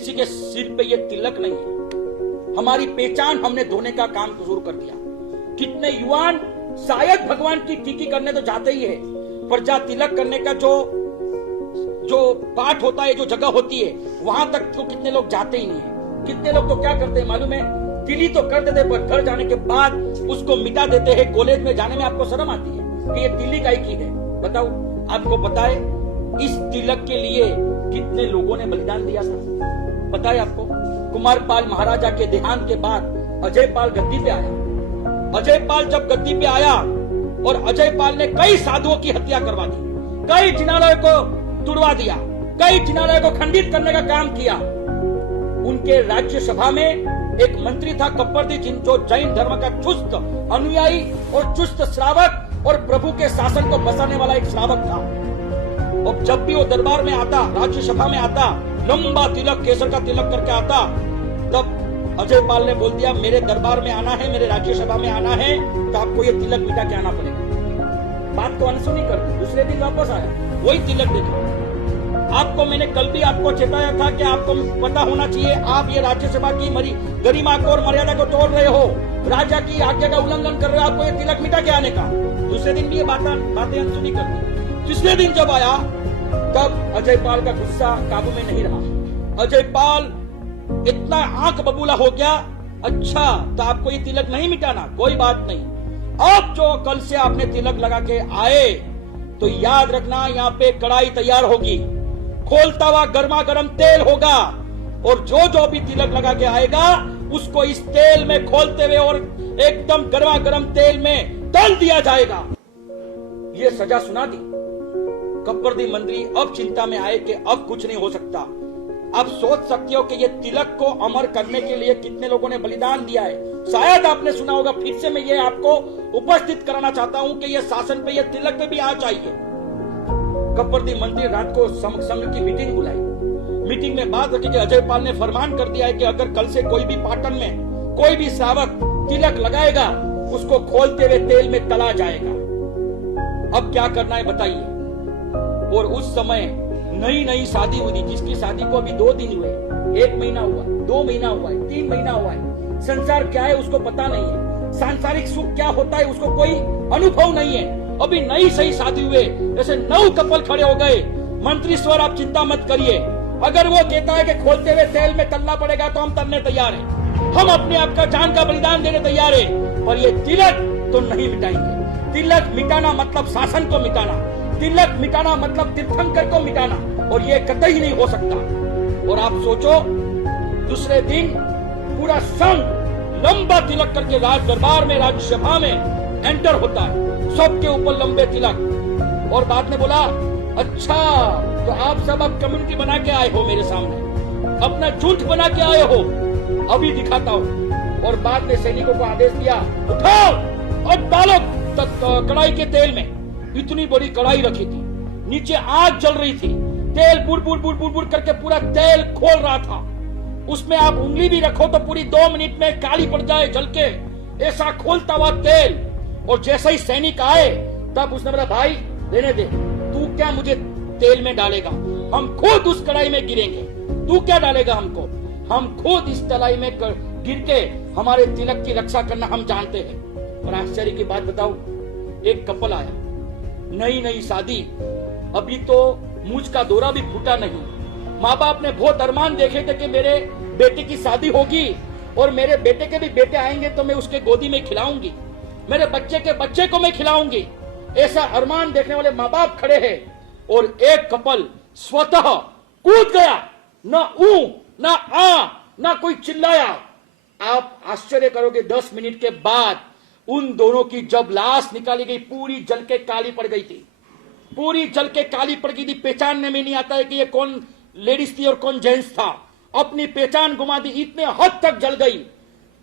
किसी के सिर पे ये तिलक नहीं है। हमारी पहचान हमने धोने का काम शुरू कर दिया। कितने युवान शायद भगवान की टीकी करने तो जाते ही है, पर जहां तिलक करने का जो पाठ होता है, जो जगह होती है, वहां तक तो कितने लोग जाते ही नहीं है। कितने लोग तो क्या करते हैं मालूम है, तिली तो कर देते, पर घर जाने के बाद उसको मिटा देते हैं। कॉलेज में जाने में आपको शर्म आती है कि ये तिली काहे की है। बताओ, आपको पता है इस तिलक के लिए कितने लोगों ने बलिदान दिया था? पता है आपको? कुमारपाल महाराजा के देहांत के बाद अजयपाल गद्दी पे आया। अजयपाल जब गद्दी पे आया और अजयपाल ने कई साधुओं की हत्या करवा दी, कई जिनालयों को तुड़वा दिया, कई जिनालयों को खंडित करने का काम किया। उनके राज्यसभा में एक मंत्री था कप्परदी, जो जैन धर्म का चुस्त अनुयायी और चुस्त श्रावक और प्रभु के शासन को बसाने वाला एक श्रावक था। और जब भी वो दरबार में आता, राज्यसभा में आता, लंबा तिलक, केसर का तिलक करके आता, तब अजयपाल ने बोल दिया मेरे दरबार में आना है, मेरे राज्यसभा में आना है, तो आपको ये तिलक मिटा के आना पड़ेगा। बात को अनसुनी कर दी। दूसरे दिन वापस आया, वही तिलक देखा। आपको मैंने कल भी आपको चेताया था कि आपको पता होना चाहिए, आप ये राज्यसभा की गरिमा को और मर्यादा को तोड़ रहे हो, राजा की आज्ञा का उल्लंघन कर रहे हो, आपको ये तिलक मिटा के आने का। दूसरे दिन भी ये बातें अनसुनी कर दी। तीसरे दिन जब आया, तब अजयपाल का गुस्सा काबू में नहीं रहा। अजयपाल इतना आंख बबूला हो गया, अच्छा तो आपको ये तिलक नहीं मिटाना, कोई बात नहीं। अब जो कल से आपने तिलक लगा के आए, तो याद रखना यहाँ पे कढ़ाई तैयार होगी, खोलता हुआ गर्मा गर्म तेल होगा, और जो भी तिलक लगा के आएगा उसको इस तेल में खोलते हुए और एकदम गर्मा गर्म तेल में तल दिया जाएगा। ये सजा सुना दी। कप्परदी मंत्री अब चिंता में आए कि अब कुछ नहीं हो सकता। आप सोच सकते हो कि ये तिलक को अमर करने के लिए कितने लोगों ने बलिदान दिया है। शायद आपने सुना होगा, फिर से मैं ये आपको उपस्थित कराना चाहता हूं कि ये शासन पे, ये तिलक पे भी आ चाहिए। कप्परदी मंत्री रात को संघ की मीटिंग बुलाई। मीटिंग में बात रखी कि अजयपाल ने फरमान कर दिया है कि अगर कल से कोई भी पाटन में कोई भी श्रावक तिलक लगाएगा, उसको खोलते हुए तेल में तला जाएगा। अब क्या करना है बताइए। और उस समय नई शादी हुई थी, जिसकी शादी को अभी 2 दिन हुए, 1 महीना हुआ, 2 महीना हुआ है, 3 महीना हुआ है। संसार क्या है उसको पता नहीं है, सांसारिक सुख क्या होता है उसको कोई अनुभव नहीं है। अभी नई सही शादी हुए, जैसे 9 कपल खड़े हो गए। मंत्री स्वर, आप चिंता मत करिए, अगर वो कहता है कि खोलते हुए तेल में तलना पड़ेगा तो हम तलने तैयार हैं, हम अपने आप का जान का बलिदान देने तैयार हैं, पर ये तिलक तो नहीं मिटाएंगे। तिलक मिटाना मतलब शासन को मिटाना, तिलक मिटाना मतलब तीर्थंकर को मिटाना, और ये कतई नहीं हो सकता। और आप सोचो, दूसरे दिन पूरा संघ लंबा तिलक करके राज दरबार में, राज्यसभा में एंटर होता है, सबके ऊपर लंबे तिलक। और बाद में बोला, अच्छा तो आप सब अब कम्युनिटी बना के आए हो मेरे सामने, अपना झूठ बना के आए हो, अभी दिखाता हूं। और बाद में सैनिकों को आदेश दिया, उठाओ और डालो कढ़ाई के तेल में। इतनी बड़ी कढ़ाई रखी थी, नीचे आग जल रही थी, तेल बुड़ बुड़ बुड़ बुड़ बुड़ करके पूरा तेल खोल रहा था। उसमें आप उंगली भी रखो तो पूरी 2 मिनट में काली पड़ जाए जल के, ऐसा खोलता हुआ तेल। और जैसे ही सैनिक आए, तब उसने बोला, भाई लेने दे, तू क्या मुझे तेल में डालेगा, हम खुद उस कढ़ाई में गिरेंगे, तू क्या डालेगा हमको, हम खुद इस तलाई में गिर के हमारे तिलक की रक्षा करना हम जानते हैं। और आश्चर्य की बात बताओ, एक कपल आया, नई शादी, अभी तो मूंछ का दौरा भी फूटा नहीं। माँ बाप ने बहुत अरमान देखे थे कि मेरे बेटे की शादी होगी और मेरे बेटे के भी बेटे आएंगे तो मैं उसके गोदी में खिलाऊंगी, मेरे बच्चे के बच्चे को मैं खिलाऊंगी, ऐसा अरमान देखने वाले माँ बाप खड़े हैं। और एक कपल स्वतः कूद गया, ना ऊ ना आ ना कोई चिल्लाया। आप आश्चर्य करोगे, 10 मिनट के बाद उन दोनों की जब लाश निकाली गई, पूरी जल के काली पड़ गई थी, पूरी जल के काली पड़ गई थी। पहचानने में नहीं आता है कि ये कौन लेडीज थी और कौन जेंट्स था, अपनी पहचान गुमा दी, इतने हद तक जल गई।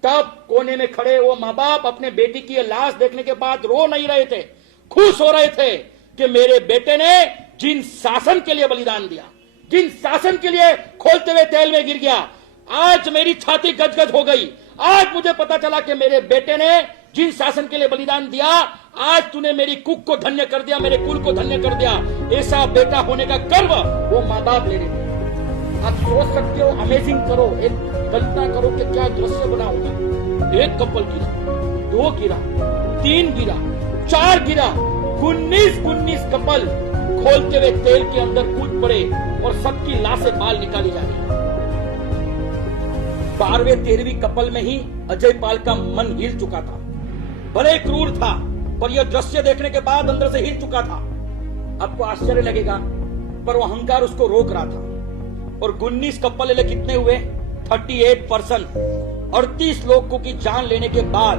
तब कोने में खड़े वो माँ बाप अपने बेटी की लाश देखने के बाद रो नहीं रहे थे, खुश हो रहे थे कि मेरे बेटे ने जिन शासन के लिए बलिदान दिया, जिन शासन के लिए खोलते हुए तेल में गिर गया, आज मेरी छाती गजगज हो गई। आज मुझे पता चला कि मेरे बेटे ने जिन शासन के लिए बलिदान दिया, आज तूने मेरी कुक को धन्य कर दिया, मेरे कुल को धन्य कर दिया। ऐसा बेटा होने का गर्व वो माँ बाप ले रहे थे। आप सोच सकते हो, अमेजिंग करो, एक कल्पना करो कि क्या दृश्य बना होगा। एक कपल गिरा, 2 गिरा, 3 गिरा, 4 गिरा, 19 कपल खोलते हुए तेल के अंदर कूद पड़े और सबकी लाशें बाल निकाली जा रही। 12वें 13वीं कपल में ही अजय पाल का मन हिल चुका था। भले क्रूर था, पर यह दृश्य देखने के बाद अंदर से हिल चुका था। आपको आश्चर्य लगेगा, पर वो अहंकार उसको रोक रहा था। और 19 कपल कितने हुए? 38%। 38 लोगों की जान लेने के बाद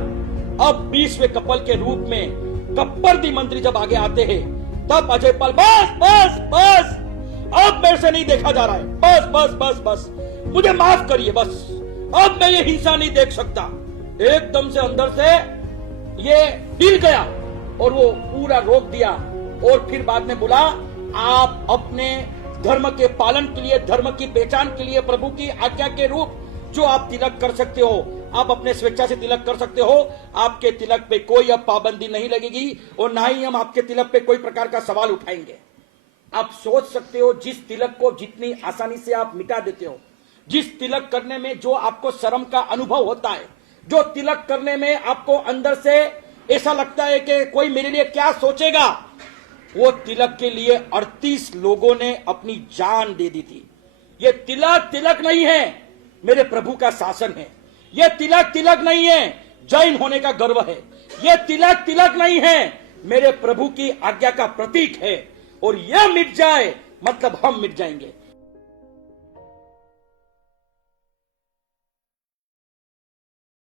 अब 20वें कपल के रूप में कप्परदी मंत्री जब आगे आते हैं, तब अजय पाल बस बस बस, अब मेरे से नहीं देखा जा रहा है, बस बस बस बस, मुझे माफ करिए, बस अब मैं ये हिंसा नहीं देख सकता। एकदम से अंदर से ये हिल गया और वो पूरा रोक दिया। और फिर बाद में बोला, आप अपने धर्म के पालन के लिए, धर्म की पहचान के लिए, प्रभु की आज्ञा के रूप जो आप तिलक कर सकते हो, आप अपने स्वेच्छा से तिलक कर सकते हो। आपके तिलक पे कोई अब पाबंदी नहीं लगेगी और ना ही हम आपके तिलक पे कोई प्रकार का सवाल उठाएंगे। आप सोच सकते हो, जिस तिलक को जितनी आसानी से आप मिटा देते हो, जिस तिलक करने में जो आपको शर्म का अनुभव होता है, जो तिलक करने में आपको अंदर से ऐसा लगता है कि कोई मेरे लिए क्या सोचेगा, वो तिलक के लिए 38 लोगों ने अपनी जान दे दी थी। ये तिलक तिलक नहीं है, मेरे प्रभु का शासन है। ये तिलक तिलक नहीं है, जैन होने का गर्व है। ये तिलक तिलक नहीं है, मेरे प्रभु की आज्ञा का प्रतीक है। और यह मिट जाए मतलब हम मिट जाएंगे।